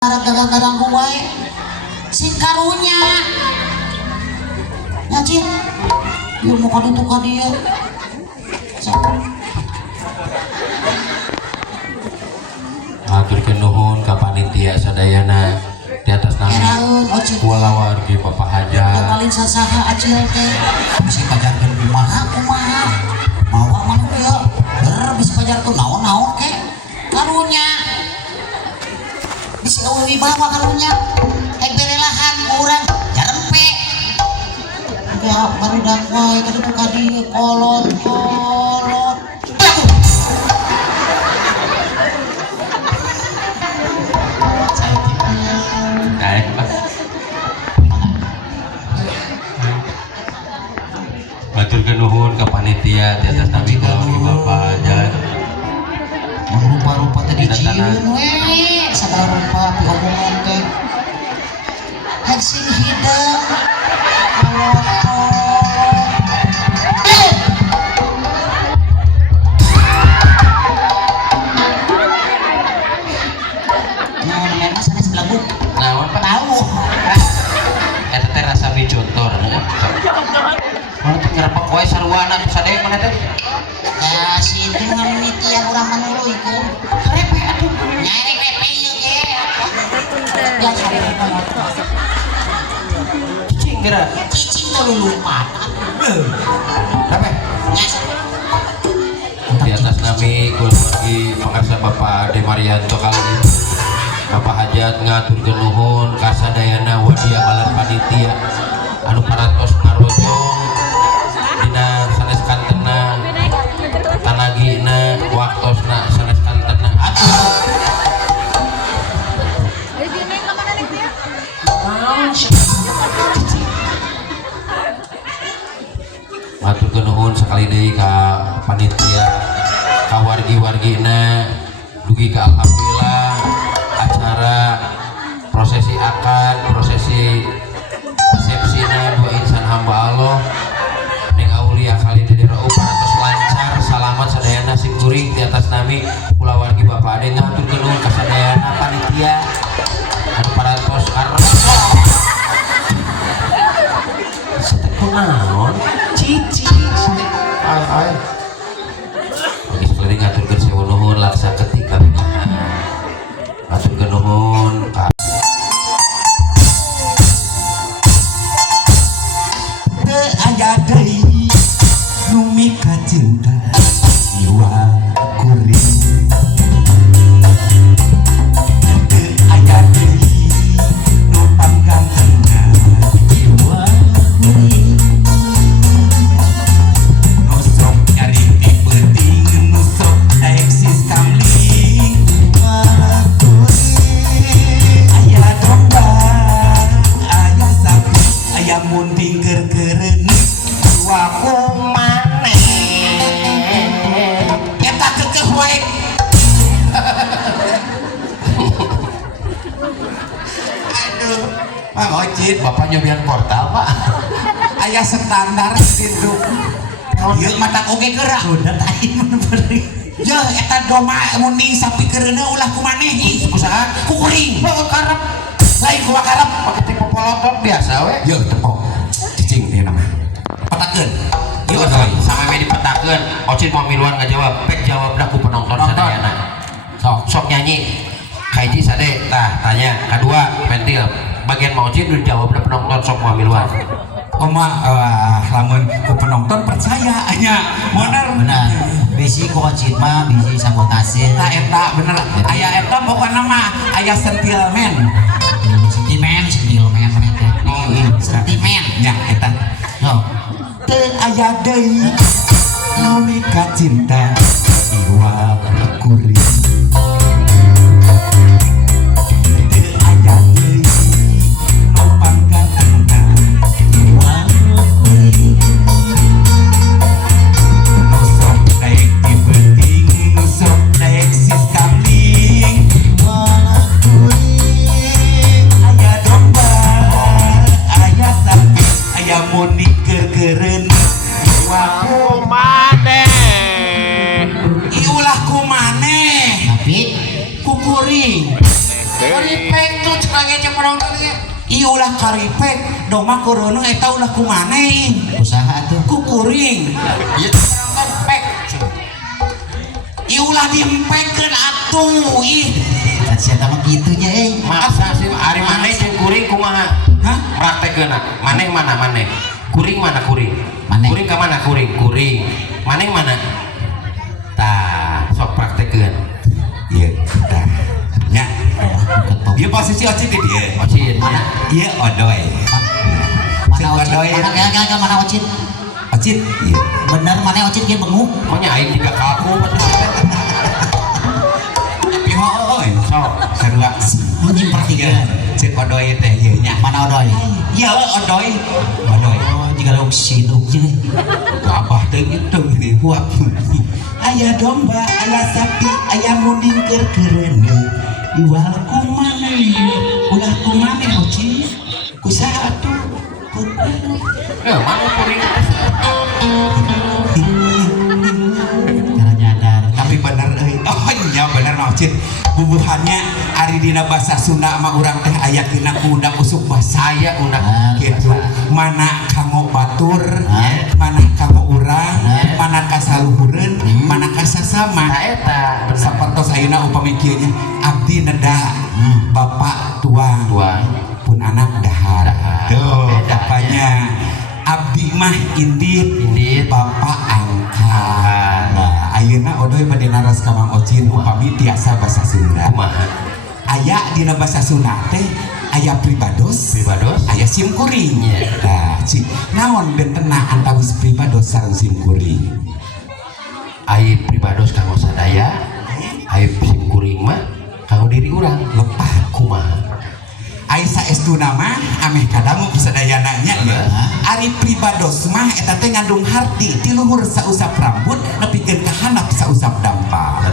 Kadang-kadang gue sin karunya ngajin dia mau kado tuh dia aturkeun nuhun ka panitia sadayana di atas nama kula wargi Bapak Haja paling sasaha acil teh bisa pajarkeun kumaha mawa mah ya bisa pajarkeun naon-naon ke karunya bisa wibawa karunya belelahan kurang jarempe ya baru dakwah itu tuh kadi kolot aturkeun nuhun ka panitia di atas nama kula wargi Bapak Haja rupa-rupa tadi cieun we sadar rupa pi omongan teh hasil hidang naon tahu eta teh rasa bijontor mana teh ngarepek wae saruana tuh sadaya mana teh ya si itu ngamiti yang urang manuluy ku repe atuh nyari repe ieu ge ya sare repe cicing geura cicing teh lupa repe di atas nami kula wargi pangarsa Bapak Ade Marianto kali ini Bapak Hajat ngaturkeun nuhun ka sadayana wadi amalan panitia anu parantos ngarojong dina sanes kantena tanagina waktosna sanes kantena atuh maturkeun nuhun sakali deui ka panitia ka wargi-wargina dugi ka alhamdulillah acara prosesi akad prosesi resepsina dua insan hamba Allah neng aulia kali di Rauf parantos lancar salamat sadayana sing kuring di atas nami kula wargi Bapak Ade ngaturkeun nuhun ka sadayana panitia anu parantos karso satek kunaon cici ai geus keuring ngaturkeun sewu nuhun laksa ketika aturkeun nuhun ka teu aya deui nu mika cinta jiwa kuring teu aya deui nu panggantengna jiwa kuring nu sok nyari ti penting nu sok eksis kamling jiwa kuring aya domba aya sapi aya munting keur-keureun jiwa kumane eta keukeuh wae aduh Mang Ocit Bapak nyobian portal Pak aya standar gitu ieu mata oge gerak udah tadi bener ya eta doma munding sapi keureuna ulah kumaneh kusaha ku kuring karep lain ku karep pake tipe polopop biasa we yeuh tepok cicing dia nama patakeun yuk sama me dipetakeun Ocit mau miluan ngajawab pek jawab dah ku penonton sadayana sok nyanyi kaiji sade tah tanya kedua pentil bagian mau Ocit udah jawab dah penonton sok mau miluan Oma lamun ku penonton percaya nya benar bisi ku Ocit mah bisi sabotase nah eta bener aya eta pokona mah aya sentimen sentimen nya eta no teu aya deui nu mika cinta jiwa kuring teu aya deui nu panggantengna jiwa kuring nu sok daek ti penting nu sok daek sis kamling jiwa kuring aya domba aya sapi aya munik keur-keureun jiwa kuring itu sebagai cemerongnya. Iya ulah karipek, doma korono eta ulah kumane. Usaha tuh. Ku kuring. Ya cemerong pek. Iya ulah diempengkeun atuh ih. Siapa mah gitunya Masa sih ari maneh jeung kuring kumaha? Hah? Praktekeuna. Maneh mana maneh? Kuring mana kuring? Maneh. Kuring ka mana kuring? Kuring. Maneh mana? Tah, sok praktekeun. Iya, tah. Nya. Ieu posisi ocit di dieu. Ocin mana? Iya odoy. Mana ocit? Mana ocit? Ocit. Iya. Bener mana ocit ge benguk. Maunya aing tiga kalku. Tapi hooy. Sok. Sarua. Anjing pertigaan. Cek odoy teh ieu nya. Mana odoy? Iya odoy. Odoy. Oh, jika lu siduk jeung. Abah teh itu gini huap. Ayah domba, ayah sapi, ayah munding kerkerene. Iwal kumane, ulah kumane oci. Kusaha atuh. Ya, mana kuring? Jangan nyadar. Tapi bener euy. Oh iya bener Ocit. Bubuhannya ari dina basa Sunda mah urang teh aya dina kuda usuk basa. Saya unak Gitu. Mana kanggo batur, Hah? mana kanggo urang, Hah? mana kasaluhureun, mana kasasama. Nah eta Sapertos ayeuna upami kieu nya abdi neda bapak tuang Tuang. pun anak dahar. Dahar. Tuh Beda, bapaknya abdi mah indit Indit. bapak angkat. Angkat. Nah ayeuna odoy bade naras ka Mang Ocin upami tiasa basa Sunda. kumaha? Aya dina basa Sunda teh aya pribados, Pribados? aya sim kuring. Iya. Nah, cik, naon bentena antawis pribados sareng sim kuring? Aib pribados kanggo sadaya, aib sim kuring mah kanggo diri urang. Lepat. Kumaha? Ai saestuna mah ameh kadamu sadayana nya ya. Ari pribados mah eta teh ngandung harti ti luhur sausap rambut nepikeun ka handap sausap dampar.